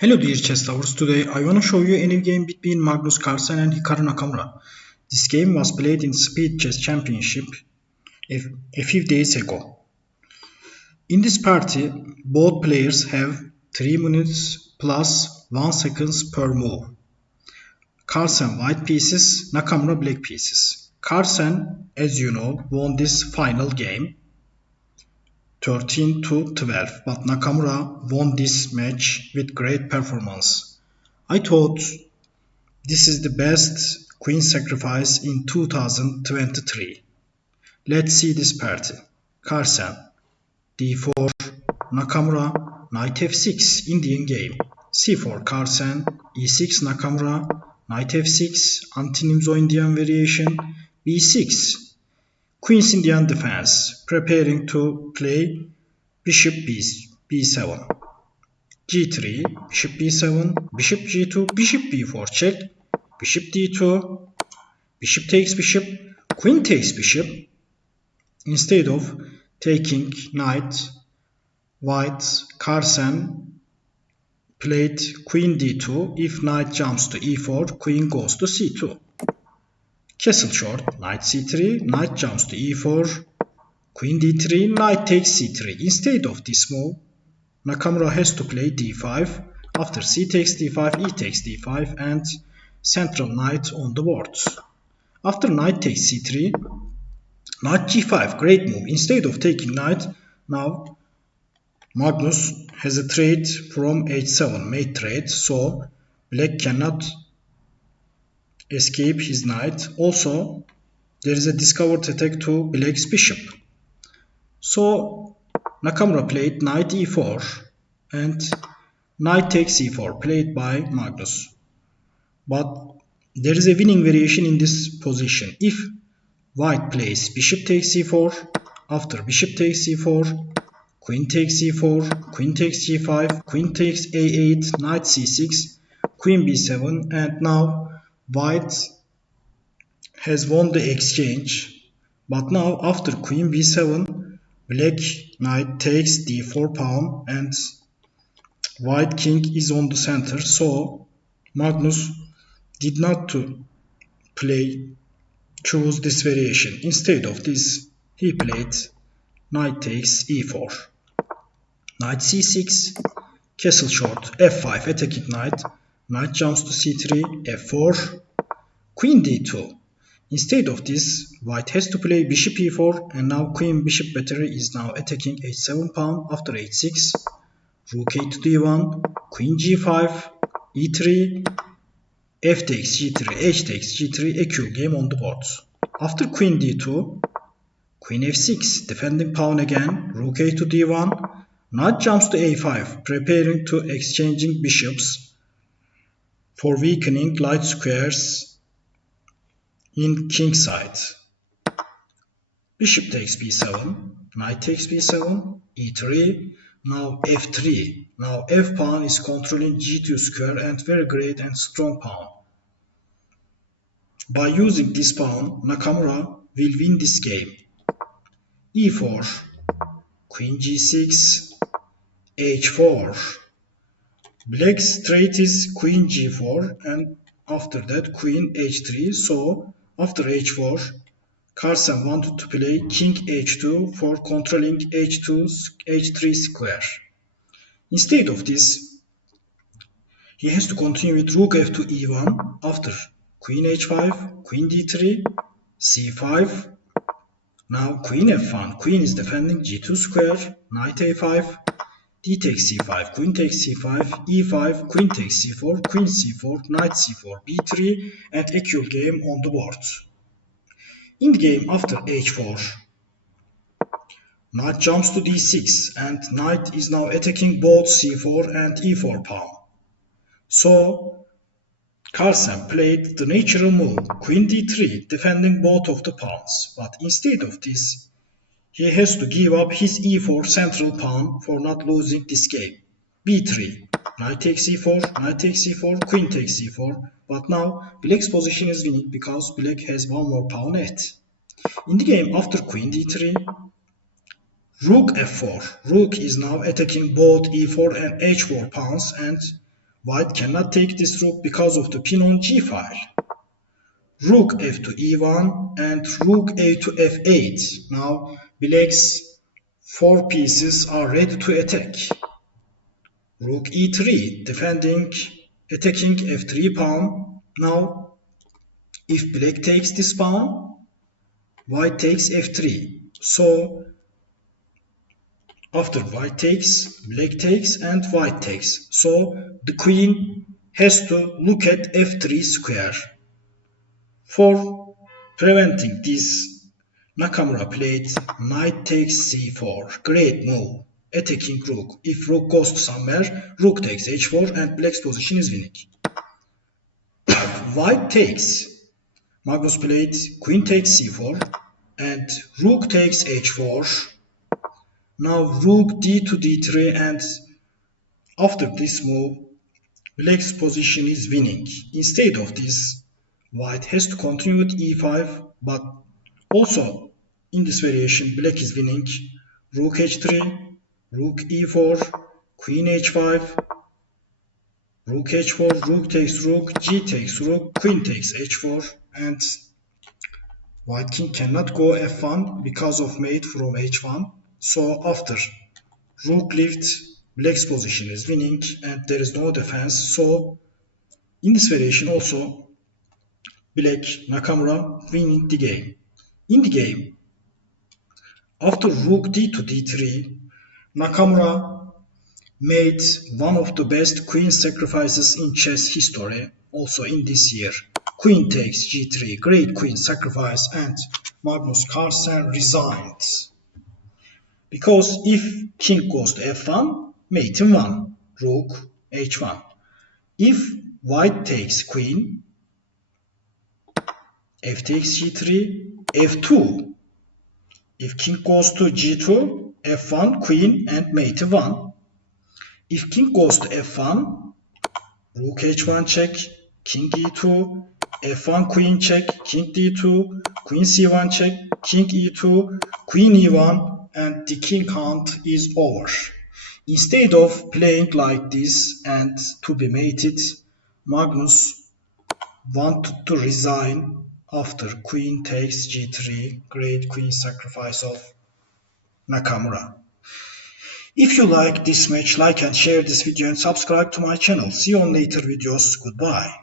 Hello dear chess lovers, today I wanna show you a new game between Magnus Carlsen and Hikaru Nakamura. This game was played in Speed Chess Championship a few days ago. In this party, both players have 3 minutes plus 1 seconds per move. Carlsen white pieces, Nakamura black pieces. Carlsen, as you know, won this final game 13 to 12, but Nakamura won this match with great performance. I thought this is the best queen sacrifice in 2023. Let's see this party. Carlsen, d4, Nakamura, knight f6, Indian game. c4, Carlsen, e6, Nakamura, knight f6, anti-Nimzo Indian variation, b6. Queen's Indian defense, preparing to play bishop b7. g3, bishop b7, bishop g2, bishop b4 check, bishop d2, bishop takes bishop, queen takes bishop. Instead of taking knight, white Carlsen played queen d2. If knight jumps to e4, queen goes to c2. Castle short, knight c3, knight jumps to e4, queen d3, knight takes c3. Instead of this move, Nakamura has to play d5. After c takes d5, e takes d5 and central knight on the board. After knight takes c3, knight g5, great move. Instead of taking knight, now Magnus has a trade from h7, mate trade, so black cannot escape his knight. Also, there is a discovered attack to black's bishop. So Nakamura played knight e4 and knight takes e4 played by Magnus. But there is a winning variation in this position. If white plays bishop takes e4, after bishop takes e4, queen takes e4, queen takes g5, queen takes a8, knight c6, queen b7, and now white has won the exchange. But now after queen b7, black knight takes d4 pawn and white king is on the center, so Magnus did not choose this variation. Instead of this, he played knight takes e4, knight c6, castle short, f5, attacking knight, knight jumps to c3, f4, queen d2. Instead of this, white has to play bishop e4, and now queen bishop battery is now attacking h7 pawn. After h6, rook a to d1, queen g5, e3, f takes g3, h takes g3, EQ game on the board. After queen d2, queen f6, defending pawn again, rook a to d1, knight jumps to a5, preparing to exchanging bishops for weakening light squares in king side. Bishop takes b7, knight takes b7, e3, now f3. Now f pawn is controlling g2 square and very great and strong pawn. By using this pawn, Nakamura will win this game. e4, queen g6, h4. Black's threat is queen g4 and after that queen h3. So after h4, Carlsen wanted to play king h2 for controlling h3 square. Instead of this, he has to continue with rook f2 e1. After queen h5, queen d3, c5. Now queen f1, queen is defending g2 square, knight a5, d takes c5, queen takes c5, e5, queen takes c4, queen c4, knight c4, b3, and equal game on the board. In the game after h4, knight jumps to d6 and knight is now attacking both c4 and e4 pawn. So Carlsen played the natural move, queen d3, defending both of the pawns, but instead of this, he has to give up his e4 central pawn for not losing this game. b3, knight takes e4, knight takes e4, queen takes e4, but now black's position is winning because black has one more pawn at. In the game after queen d3, rook f4, rook is now attacking both e4 and h4 pawns and White cannot take this rook because of the pin on g file. Rook f to e1 and rook a to f8. Now black's 4 pieces are ready to attack. Rook e3, attacking f3 pawn. Now if black takes this pawn, white takes f3. So after white takes, black takes and white takes. So the queen has to look at f3 square. For preventing this, Nakamura played knight takes c4. Great move. Attacking rook. If rook goes to somewhere, rook takes h4 and black's position is winning. White takes. Magnus played queen takes c4 and rook takes h4. Now rook d to d3, and after this move, black's position is winning. Instead of this, white has to continue with e5, but also in this variation, black is winning. Rook h3, rook e4, queen h5, rook h4, rook takes rook, g takes rook, queen takes h4, and white king cannot go f1 because of mate from h1. So after rook lift, black's position is winning and there is no defense. So in this variation also, black Nakamura winning the game. In the game, after rook d to d3, Nakamura made one of the best queen sacrifices in chess history, also in this year. Queen takes g3, great queen sacrifice, and Magnus Carlsen resigned. Because if king goes to f1, mate in 1, rook h1. If white takes queen, f takes g3, f2. If king goes to g2, f1, queen and mate 1. If king goes to f1, rook h1 check, king e2, f1 queen check, king d2, queen c1 check, king e2, queen e1, and the king hunt is over. Instead of playing like this and to be mated, Magnus wanted to resign after queen takes g3, great queen sacrifice of Nakamura. If you like this match, like and share this video and subscribe to my channel. See you on later videos. Goodbye.